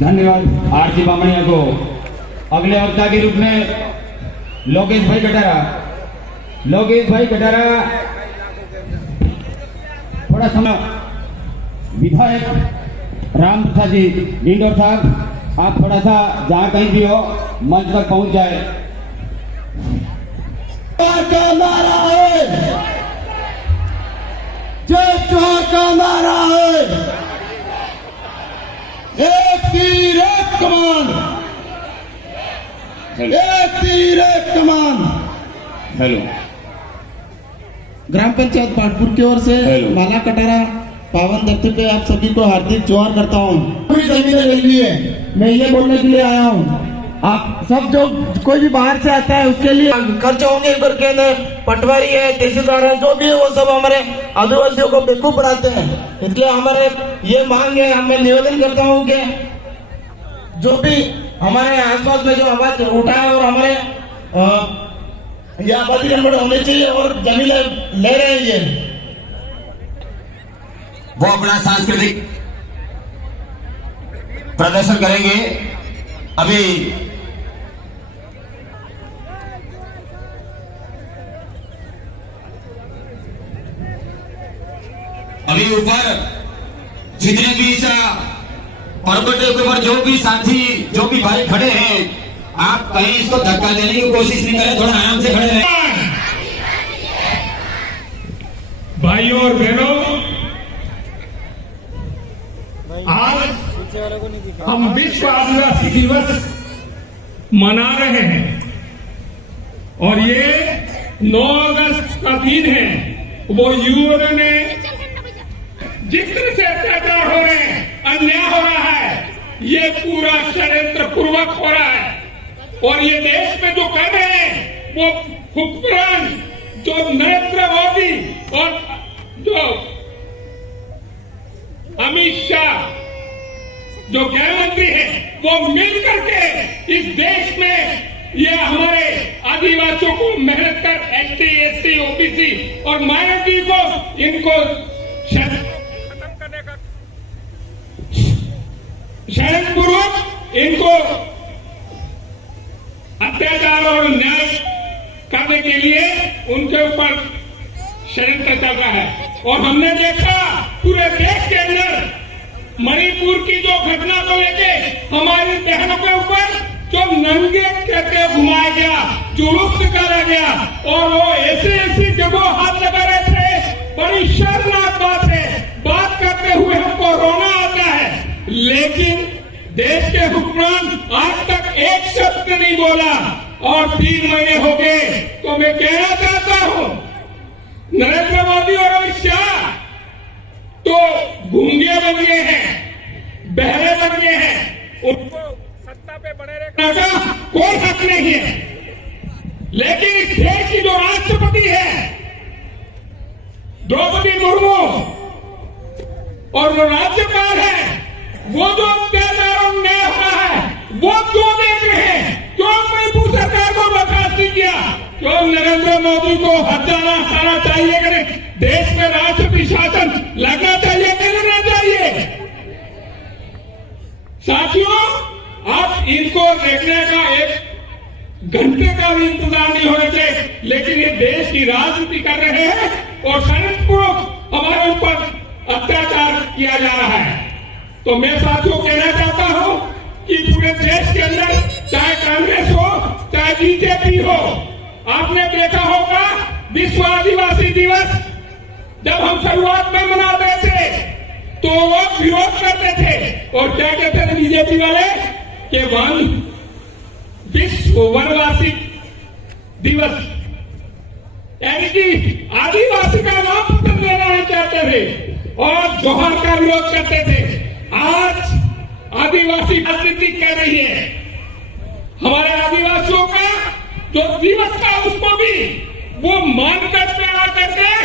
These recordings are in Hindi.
धन्यवाद आरती बामणिया को। अगले वक्ता के रूप में लोकेश भाई कटारा थोड़ा समय। विधायक राम प्रसाद जी इंडोर साहब, आप थोड़ा सा जहाँ कहीं भी हो मंच तक पहुंच जाए। का नारा है, जय जोहार का नारा है। एक तीर एक कमान, एक तीर एक कमान। हेलो, ग्राम पंचायत पाटपुर की ओर से माला कटारा पावन धरती पे आप सभी को हार्दिक जोहार करता हूँ। पूरी जमीनें ले लिए, मैं ये बोलने के लिए आया हूँ, आप सब जो कोई भी बाहर से आता है उसके लिए खर्च होंगे करके अंदर पटवारी है, तहसीलदार है, जो भी है वो सब हमारे आदिवासियों को बेवकूफ बनाते हैं। इसलिए हमारे ये मांग है, मैं निवेदन करता हूँ कि जो भी हमारे आसपास में जो आवाज उठा है और हमारे ये आबादी नंबर होने चाहिए और जमीन ले रहे हैं ये, वो अपना सांस्कृतिक प्रदर्शन करेंगे। अभी ऊपर जितने भी इस पर्वत के ऊपर जो भी साथी, जो भी भाई खड़े हैं, आप कहीं इसको धक्का देने की कोशिश नहीं करें, थोड़ा आराम से खड़े रहें। भाइयों और बहनों, आज हम विश्व आदिवासी दिवस मना रहे हैं और ये 9 अगस्त का दिन है। वो युवाओं ने जिस तरह से अत्याचार हो रहे हैं, अन्याय हो रहा है, ये पूरा षड्यंत्र पूर्वक हो रहा है। और ये देश में जो कर रहे हैं वो हुक्मरान, जो नरेंद्र मोदी और जो अमित शाह जो गृह मंत्री है, वो मिल करके इस देश में ये हमारे आदिवासियों को मेहनत कर एसटी, एससी, ओबीसी और माइनॉरिटी को इनको खत्म करने का षड्यंत्रपूर्वक इनको अत्याचार और न्याय करने के लिए उनके ऊपर षड्यंत्र चल रहा है। और हमने देखा पूरे देश के अंदर मणिपुर की जो घटना को लेके हमारी बहनों के ऊपर जो नंगे करके घुमाया गया, जुलूस निकाला गया और वो ऐसी जगह हाथ लगा रहे थे, बड़ी शर्मनाक बात है। बात करते हुए हमको रोना आता है, लेकिन देश के हुक्मरान आज तक एक शब्द नहीं बोला और 3 महीने हो गए। तो मैं कहना चाहता हूं, नरेंद्र मोदी और अमित शाह तो गूंगे बन गए हैं, बहरे बन गए हैं, उनको सत्ता पे बने रहने का कोई हक नहीं है। लेकिन इस देश की जो राष्ट्रपति है द्रौपदी मुर्मू और जो राज्यपाल है, वो जो अत्याचार और न्याय हो रहा है वो क्यों देख रहे हैं? क्यों मणिपुर सरकार को बर्खास्त नहीं किया? क्यों नरेंद्र मोदी को हटाना चाहिए? करें देश में राष्ट्रपति शासन लगना चाहिए, करना चाहिए। साथियों, आप इनको देखने का 1 घंटे का भी इंतजार नहीं होना चाहिए, लेकिन ये देश की राजनीति कर रहे हैं और षड्यंत्रपूर्वक हमारे ऊपर अत्याचार किया जा रहा है। तो मैं साथियों कहना चाहता हूं कि पूरे देश के अंदर चाहे कांग्रेस हो चाहे बीजेपी हो, आपने देखा होगा विश्व आदिवासी दिवस जब हम शुरुआत में मनाते थे तो वो विरोध करते थे और क्या कहते थे बीजेपी वाले कि विश्व वनवासी दिवस, यानी कि आदिवासी का नाम पसंद लेना नहीं चाहते थे और जोहार का विरोध करते थे। आज आदिवासी राजनीति कर रही है। हमारे आदिवासियों का जो दिवस था उसको भी वो मानकर प्यार करके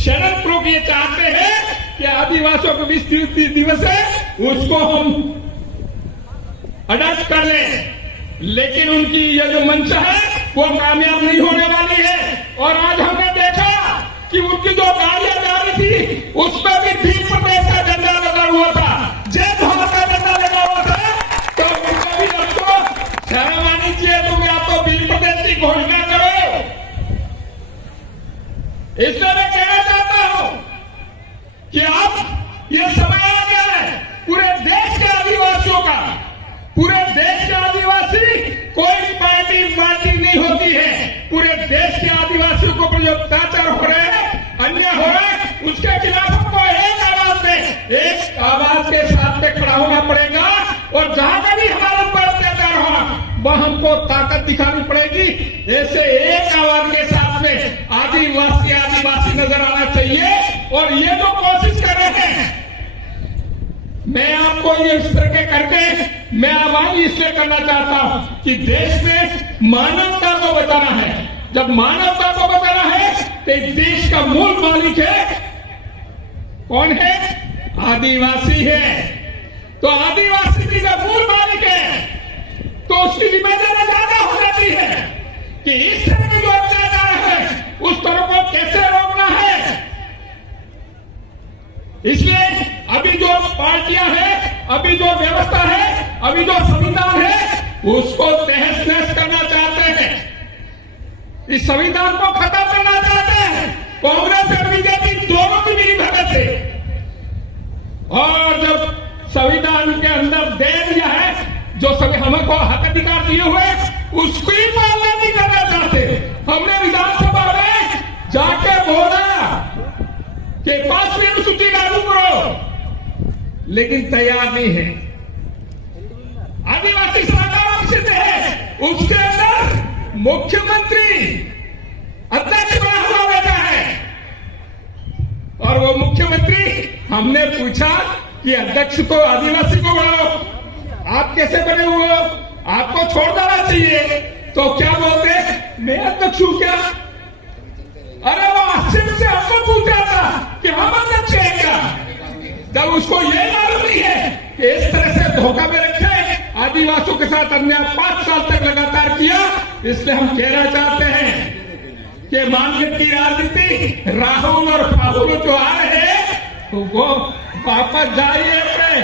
शरद लोग ये चाहते हैं कि आदिवासियों का विश्व दिवस है उसको हम अडॉप्ट कर लें, लेकिन उनकी यह जो मंशा है वो कामयाब नहीं होने वाली है। और आज हमने देखा कि उनकी जो गाड़ियां जा रही थी उसमें भी भीड़ प्रदेश का झंडा लगा हुआ था, जय भारत का झंडा लगा हुआ था। तो उनको भी आपको शर्म आनी चाहिए, तुम या तो भीड़ प्रदेश की घोषणा करो। इसलिए मैं कहना चाहता हूं कि अब ये समय आ गया है पूरे देश के आदिवासियों का। पूरे देश के आदिवासी, कोई पार्टी नहीं होती है। पूरे देश के आदिवासियों को जो अत्याचार हो रहे हैं, अन्याय हो रहा है, उसके खिलाफ हमको एक आवाज के साथ में खड़ा होना पड़ेगा। और जहां का भी हमारे ऊपर अत्याचार होगा वह हमको ताकत दिखानी पड़ेगी। ऐसे एक आवाज के साथ में आदिवासी नजर आना चाहिए। और ये जो कोशिश कर रहे हैं, मैं आपको ये इस तरह के करके मैं आह्वान इसलिए करना चाहता हूं कि देश में मानवता को बचाना है। जब मानवता को बचाना है तो देश का मूल मालिक है, कौन है? आदिवासी है। तो आदिवासी की जब मूल मालिक है तो उसकी जिम्मेदारी ज्यादा हो जाती है कि इस तरह की जो अत्याचार है उस तरह को कैसे रोकना है। इसलिए अभी जो पार्टियां हैं, अभी जो व्यवस्था है, अभी जो संविधान है, उसको तहस नहस करना चाहते हैं। इस संविधान को खत्म करना चाहते हैं कांग्रेस और बीजेपी दोनों की मिली भगत से। और जब संविधान के अंदर दे दिया है, जो सभी हमको हक अधिकार दिए हुए, उसको ही पालना नहीं करना चाहते। हमने विधानसभा में जाके बोला कि 5वीं अनुसूची लागू करो, लेकिन तैयार नहीं है। आदिवासी सलाहकार परिषद है, उसके अंदर मुख्यमंत्री अध्यक्ष बना हुआ बैठा है। और वो मुख्यमंत्री, हमने पूछा कि अध्यक्ष तो आदिवासी को बनाओ, आप कैसे बने हुए हो, आपको छोड़ देना चाहिए। तो क्या बोलते, मैं अध्यक्ष हूं क्या? अरे वो आश्चर्य से हमको पूछ रहा था कि हम अध्यक्ष है क्या? जब उसको ये मालूम नहीं है कि इस तरह से धोखा में रखे आदिवासियों के साथ अन्याय 5 साल तक लगातार किया। इसलिए हम कहना चाहते हैं कि मानगढ़ की राजनीति राहुल और फाहुल जो आ रहे हैं तो वो वापस जाइए अपने।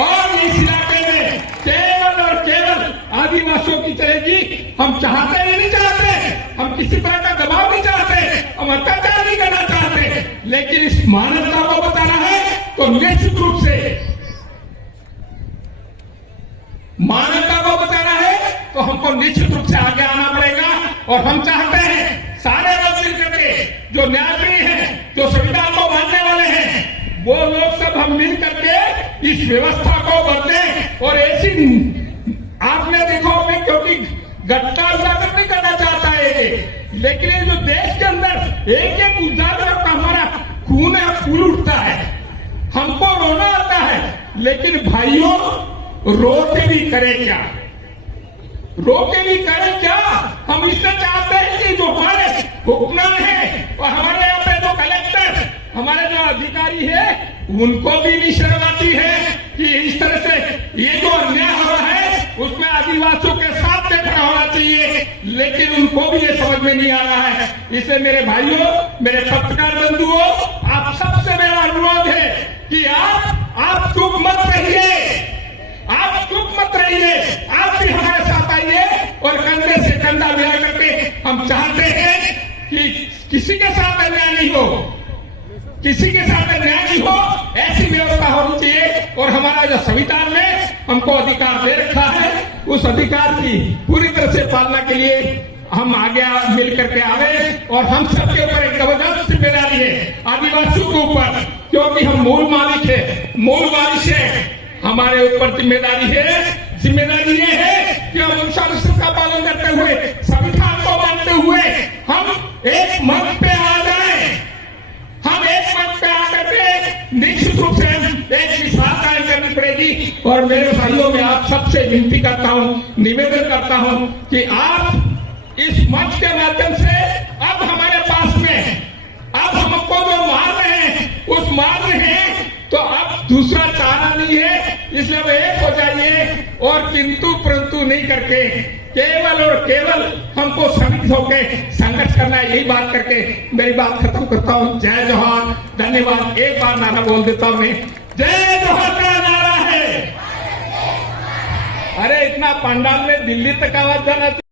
और इस इलाके में केवल और केवल आदिवासियों की चलेगी। हम चाहते ही नहीं चाहते, हम किसी तरह का दबाव नहीं चाहते, हम अत्याचार नहीं करना चाहते, लेकिन इस मानवता को बताना है तो निश्चित रूप से मानवता को बताना है तो हमको निश्चित रूप से आगे आना पड़ेगा। और हम चाहते हैं सारे लोग मिल करके, जो न्यायप्रिय हैं, जो संविधान को मानने वाले हैं, वो लोग सब हम मिल करके इस व्यवस्था को बदलें। और ऐसी आपने देखो, मैं क्योंकि घटना उजागर नहीं करना चाहता है, लेकिन ये जो देश के अंदर एक एक उजागर का हमारा खून है, फूल उठता है, हमको रोना आता है। लेकिन भाइयों, रो के भी करें क्या? रो के भी करें क्या? हम इससे चाहते हैं कि जो हमारे हुक्मरान है और हमारे यहाँ पे जो कलेक्टर, हमारे जो अधिकारी है, उनको भी नहीं शर्म आती है कि इस तरह से ये जो अन्याय हो रहा है उसमें आदिवासियों के साथ देखना होना चाहिए। लेकिन उनको भी ये समझ में नहीं आ रहा है। इसलिए मेरे भाइयों, मेरे पत्रकार बंधुओं, आप सबसे मेरा अनुरोध है कि आप चुप मत रहिए, आप चुप मत रहिए, आप भी हमारे साथ आइए और कंधे से कंधा मिला करके हम चाहते हैं कि किसी के साथ अन्याय नहीं हो, किसी के साथ अन्याय नहीं हो, ऐसी व्यवस्था होनी चाहिए। और हमारा जो संविधान में हमको अधिकार दे रखा है, उस अधिकार की पूरी तरह से पालना के लिए हम आगे मिल करके आ रहे हैं। और हम सबके ऊपर एक जबरदस्त जिम्मेदारी है आदिवासियों के ऊपर, क्योंकि हम मूल मालिक है, मूल वारिश है। हमारे ऊपर जिम्मेदारी है। जिम्मेदारी ये है कि हम अनुशासन का पालन करते हुए, संविधान को मानते हुए हम एक मंच पे आ जाए। हम एक मंच पे आकर के निश्चित रूप से एक मिसाल कायम करनी पड़ेगी। और मेरे भाइयों, में आप सबसे विनती करता हूं, निवेदन करता हूं कि आप इस मंच के माध्यम से अब हमारे पास में, अब हमको जो मार रहे हैं उस मार रहे हैं, तो अब दूसरा चारा नहीं है। इसलिए अब एक हो जाइए और किंतु परंतु नहीं करके केवल और केवल हमको सम्मिलित होकर संघर्ष करना है। यही बात करके मेरी बात खत्म करता हूँ। जय जोहार, धन्यवाद। एक बार नारा बोल देता हूँ मैं, जय जोहार का नारा है। अरे इतना पंडाल में दिल्ली तक आवाज जाना चाहिए।